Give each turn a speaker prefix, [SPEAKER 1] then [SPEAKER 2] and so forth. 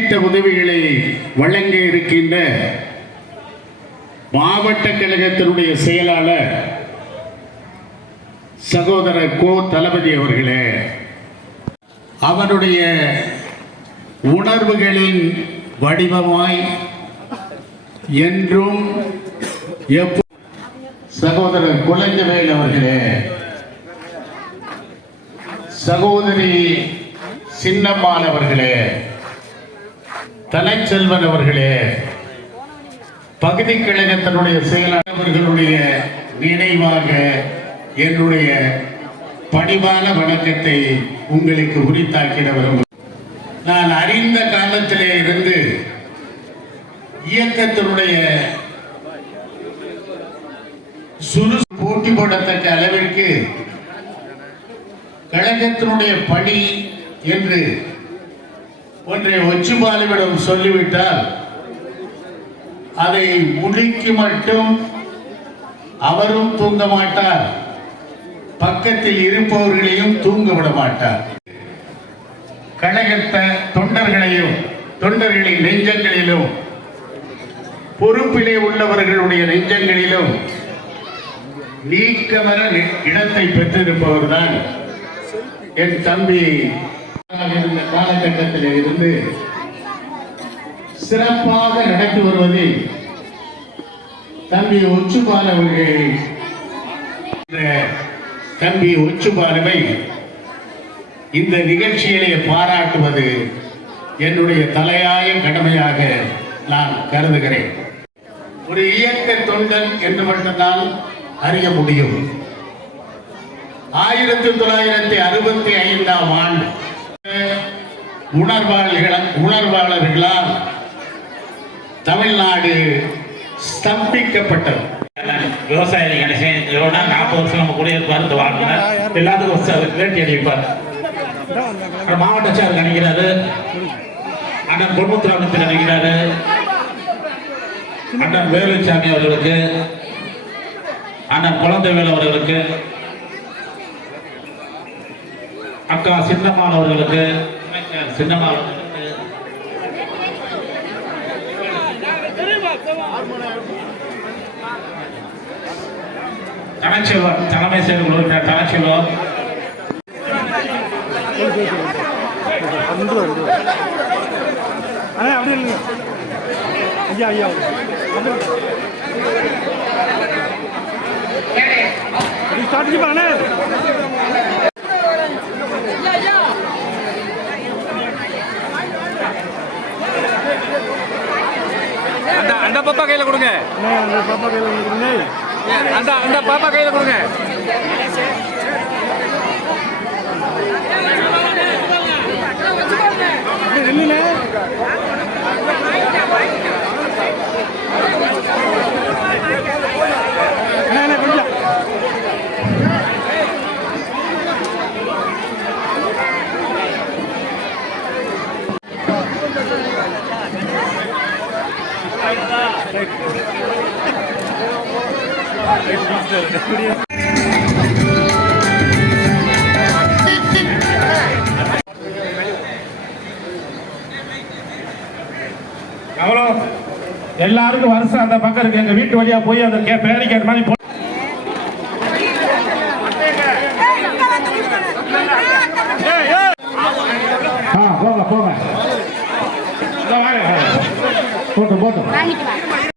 [SPEAKER 1] நலத்திட்ட உதவிகளை வழங்க இருக்கின்ற மாவட்ட கழகத்தினுடைய செயலாளர் சகோதரர் கோ தளபதி அவர்களே அவருடைய உணர்வுகளின் வடிவமாய் என்றும் எப்போ சகோதரர் குலஞ்சவேல் அவர்களே சகோதரி சின்னம்மாள் அவர்களே தலைச்செல்வன் அவர்களே பகுதி கழகத்தினுடைய செயலாளர்களுடைய நினைவாக என்னுடைய பணிவான வணக்கத்தை உங்களுக்கு உரித்தாக்கிட விரும்புகிறேன். நான் அறிந்த காலத்திலே இருந்து இயக்கத்தினுடைய சுறு போட்டி போடத்தக்க அளவிற்கு கழகத்தினுடைய பணி என்று ஒன்றை ஒச்சுபாலுவிடம் சொல்லிவிட்டால் அதை முடிக்கு மட்டும் அவரும் தூங்க மாட்டார். பக்கத்தில் இருப்பவர்களையும் தூங்க விட மாட்டார். கழகத்த தொண்டர்களையும் தொண்டர்களின் நெஞ்சங்களிலும் பொறுப்பிலே உள்ளவர்களுடைய நெஞ்சங்களிலும் நீக்கமர இடத்தை பெற்றிருப்பவர்தான் என் தம்பி ஆட்சியாளராக இருந்த காலகட்டத்தில் இருந்து சிறப்பாக நடத்தி வருவதில் தம்பி ஒச்சுபால் அவர்கள் தம்பி ஒச்சுபாலுவை இந்த நிகழ்ச்சியிலே பாராட்டுவது என்னுடைய தலையாய கடமையாக நான் கருதுகிறேன். ஒரு இயக்க தொண்டன் என்று மட்டும்தான் அறிய முடியும். ஆயிரத்தி தொள்ளாயிரத்தி அறுபத்தி ஐந்தாம் ஆண்டு உணர்வாளிகள உணர்வாளர்களால் தமிழ்நாடு ஸ்தம்பிக்கப்பட்டது.
[SPEAKER 2] விவசாயி கணேசன் நாற்பது வருஷம் நம்ம கூட இருப்பார் இந்த வாழ்க்கையில் எல்லாத்துக்கும் ஒரு வேட்டி அடிப்பார் அப்புறம் மாவட்ட சார் நினைக்கிறாரு அண்ணன் பொன்முத்துராமத்தில் நினைக்கிறாரு அண்ணன் வேலுச்சாமி அவர்களுக்கு அண்ணன் குழந்தைவேல் அவர்களுக்கு அக்கா சின்னம்மாள் அவர்களுக்கு சின்னம்மாள் அவர்களுக்கு தலைமை செயல் உறுப்பினர்
[SPEAKER 3] அண்ணே அப்படி இல்லைங்க ஐயா ஐயா. ஸ்டார்ட் அண்ணே.
[SPEAKER 4] அந்த பாப்பா கையில கொடுங்க.
[SPEAKER 3] அண்ணே அந்த பாப்பா கையில் வந்துருக்கீங்க
[SPEAKER 4] அந்த அந்த பாப்பா கையில கொடுங்க.
[SPEAKER 2] அவ்வளோ எல்லாருக்கும் வருஷம் அந்த பக்கம் இருக்கு. எங்க வீட்டு வழியா போய் அந்த கே மாதிரி ஆ போங்க போங்க. போட்டு போட்டு.